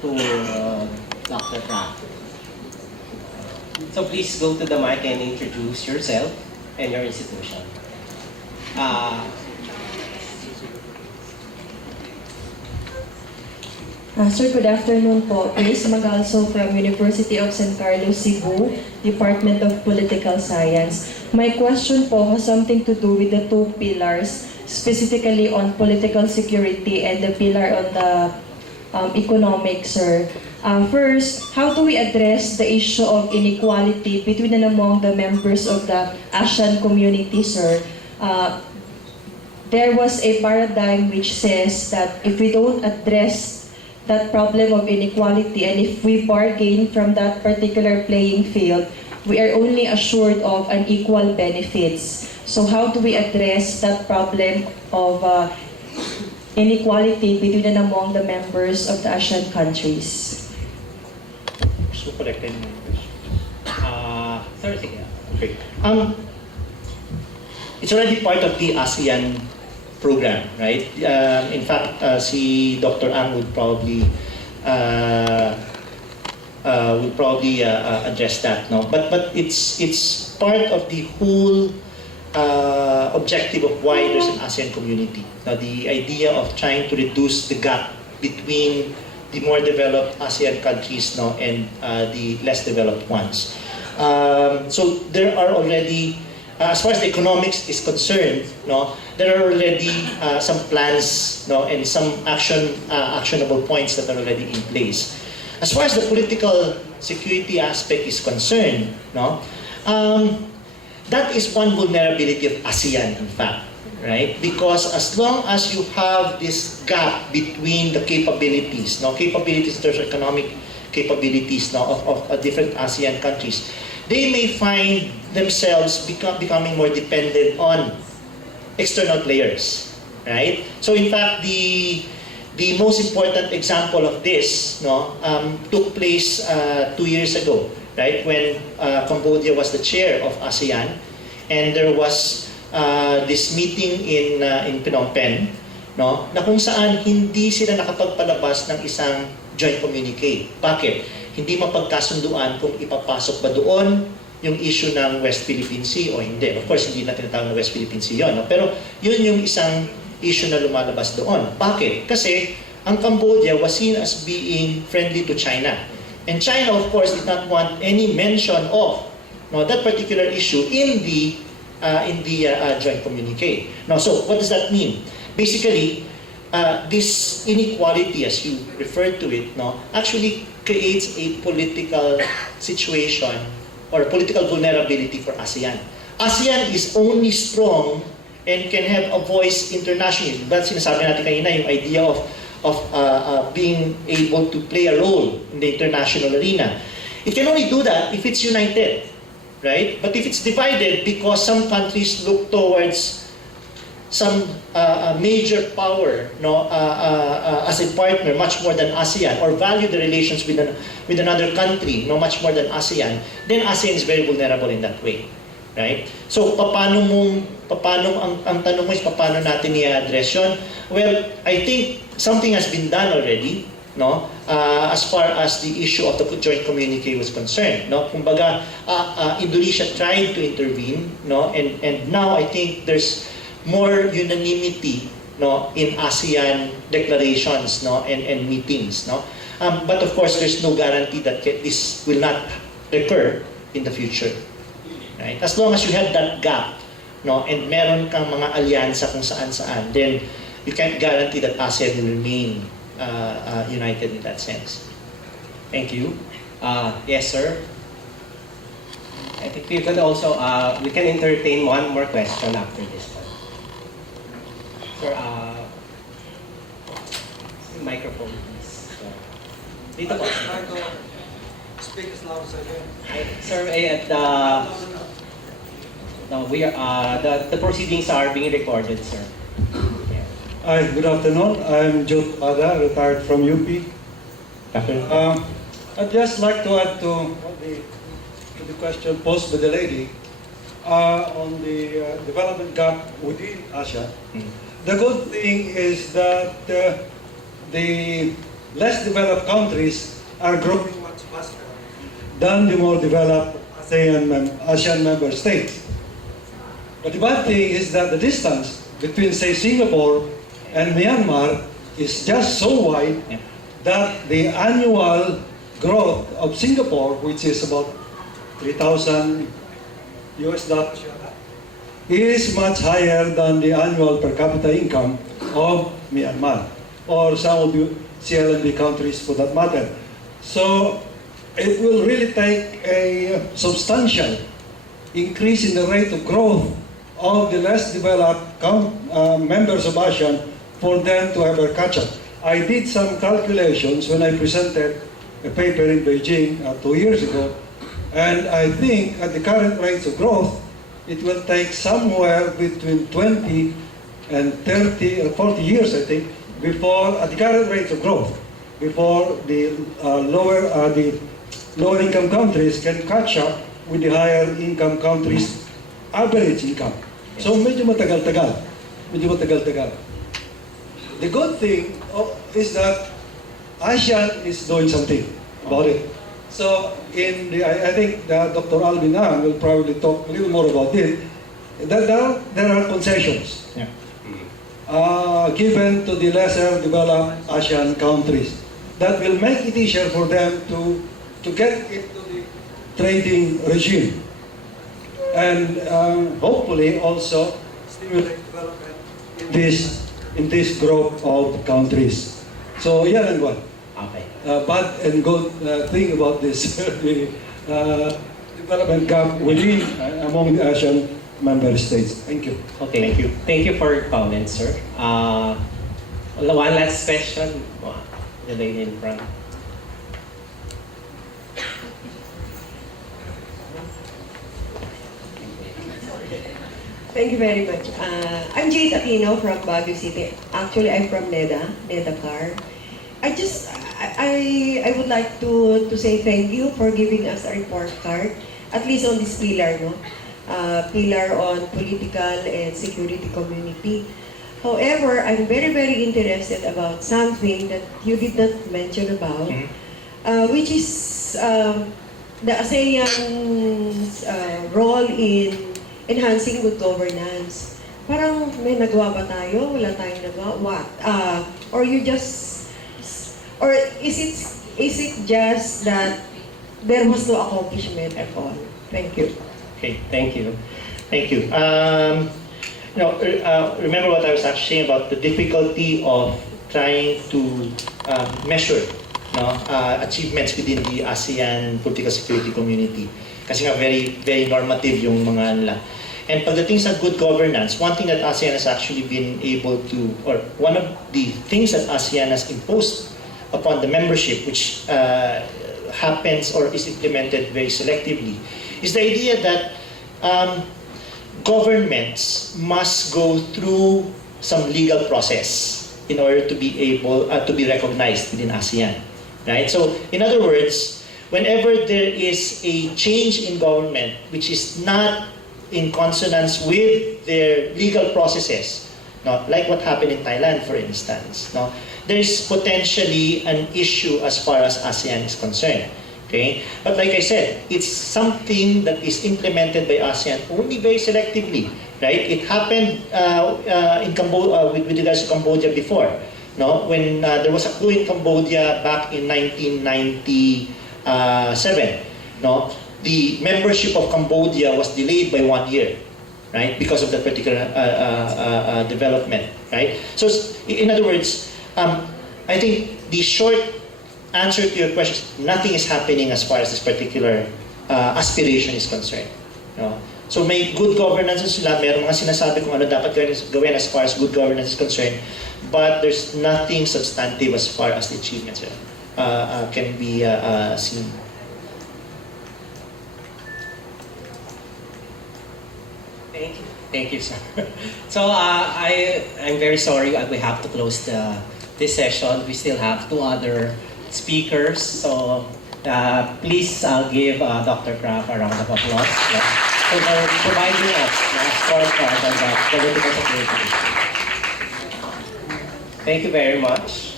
to Dr. Pratt. So please go to the mic and introduce yourself and your institution. Sir, good afternoon po. Grace Magalso from University of San Carlos, Cebu, Department of Political Science. My question po has something to do with the two pillars, specifically on political security and the pillar on the economic, sir. First, how do we address the issue of inequality between and among the members of the ASEAN community, sir? There was a paradigm which says that if we don't address that problem of inequality and if we bargain from that particular playing field, we are only assured of unequal benefits. So how do we address that problem of inequality between and among the members of the ASEAN countries? So corrected mo yung question. Sir, sige. Okay. It's already part of the ASEAN program, right? In fact, si Dr. Ang would probably address that, no? But it's part of the whole objective of why there's an ASEAN community. Now, the idea of trying to reduce the gap between the more developed ASEAN countries, no, and the less developed ones. So there are already, as far as the economics is concerned, no, there are already some plans, no, and some actionable points that are already in place. As far as the political security aspect is concerned, no, that is one vulnerability of ASEAN, in fact, right? Because as long as you have this gap between the capabilities, no, capabilities in terms of economic capabilities, no, of different ASEAN countries, they may find themselves becoming more dependent on external players, right? So in fact, the most important example of this, no, took place 2 years ago, right? When Cambodia was the chair of ASEAN, and there was this meeting in Phnom Penh, no, na kung saan hindi sila nakapagpalabas ng isang joint communique. Bakit? Hindi mapagkasunduan kung ipapasok ba doon yung issue ng West Philippine Sea o hindi. Of course, hindi na tinatawag na West Philippine Sea yun, no? Pero yun yung isang issue na lumalabas doon. Bakit? Kasi ang Cambodia was seen as being friendly to China. And China, of course, did not want any mention of, no, that particular issue in the joint communique. No, so what does that mean? Basically, this inequality, as you referred to it, no, actually creates a political situation or political vulnerability for ASEAN. ASEAN is only strong and can have a voice internationally. But sinasabi natin kanina, yung idea of being able to play a role in the international arena. It can only do that if it's united, right? But if it's divided because some countries look towards some major power, no, as a partner much more than ASEAN, or value the relations with another country, no, much more than ASEAN, then ASEAN is very vulnerable in that way, right? So paano ang tanong mo is paano natin i-address yun? Well, I think something has been done already, no, as far as the issue of the joint communique was concerned, no. Kumbaga, Indonesia tried to intervene, no, and now I think there's more unanimity, no, in ASEAN declarations, no, and meetings, no. But of course, there's no guarantee that this will not recur in the future, right? As long as you have that gap, no, and meron kang mga alyansa kung saan-saan, then you can't guarantee that ASEAN will remain united in that sense. Thank you. Yes, sir. I think we could also, we can entertain one more question after this one. Sir, microphone, please. Dito po. Try to speak as loud as I can. Sir, we are, the proceedings are being recorded, sir. Yeah. Hi, good afternoon. I'm Joe Pada, retired from UP. I'd just like to add to the question posed by the lady on the development gap within ASEAN. The good thing is that the less developed countries are growing much faster than the more developed ASEAN member states. But the bad thing is that the distance between, say, Singapore and Myanmar is just so wide that the annual growth of Singapore, which is about 3,000 US dollars, is much higher than the annual per capita income of Myanmar, or some of the CLMV countries for that matter. So it will really take a substantial increase in the rate of growth of the less developed members of ASEAN for them to ever catch up. I did some calculations when I presented a paper in Beijing 2 years ago, and I think at the current rates of growth, it will take somewhere between 20 and 30 or 40 years, I think, before, at the current rates of growth, before the lower income countries can catch up with the higher income countries' average income. So medyo matagal-tagal. Medyo matagal-tagal. The good thing is that ASEAN is doing something about it. So I think that Dr. Alvin Ang will probably talk a little more about it. There are concessions given to the lesser developed ASEAN countries that will make it easier for them to get into the trading regime, and hopefully also stimulate development in this group of countries. So yan ang one. Okay. Bad and good thing about this the development gap within among the ASEAN member states. Thank you. Okay. Thank you. Thank you for your comments, sir. One last question. The lady in front. Thank you very much. I'm Jade Aquino from Baguio City. Actually, I'm from NEDA Car. I would like to say thank you for giving us a report card, at least on this pillar, no? Pillar on political and security community. However, I'm very, very interested about something that you did not mention about, which is the ASEAN's role in enhancing good governance. Parang may nagawa ba tayo? Wala tayong nagawa? What? Or you just, or is it just that there was no accomplishment at all? Thank you. Okay, thank you. Thank you. Remember what I was actually saying about the difficulty of trying to measure achievements within the ASEAN political security community. Kasi nga very, very normative yung mga nila. And pagdating sa good governance, one thing that ASEAN has actually been able to, or one of the things that ASEAN has imposed upon the membership, which happens or is implemented very selectively, is the idea that governments must go through some legal process in order to be able to be recognized within ASEAN, right? So, in other words, whenever there is a change in government which is not in consonance with their legal processes, no, like what happened in Thailand, for instance, no, there is potentially an issue as far as ASEAN is concerned. Okay? But like I said, it's something that is implemented by ASEAN only very selectively, right? It happened in Cambodia, with regards to Cambodia before, no? When there was a coup in Cambodia back in 1997, no? The membership of Cambodia was delayed by 1 year, right? Because of that particular development, right? So, in other words, I think the short answer to your question, nothing is happening as far as this particular aspiration is concerned. No? So may good governance sila, mayroong mga sinasabi kung ano dapat gawin as far as good governance is concerned, but there's nothing substantive as far as the achievements can be seen. Thank you. Thank you, sir. So I'm very sorry we have to close this session. We still have 2 other speakers. So please give Dr. Kraft a round of applause for providing us a short on the political security. Thank you very much.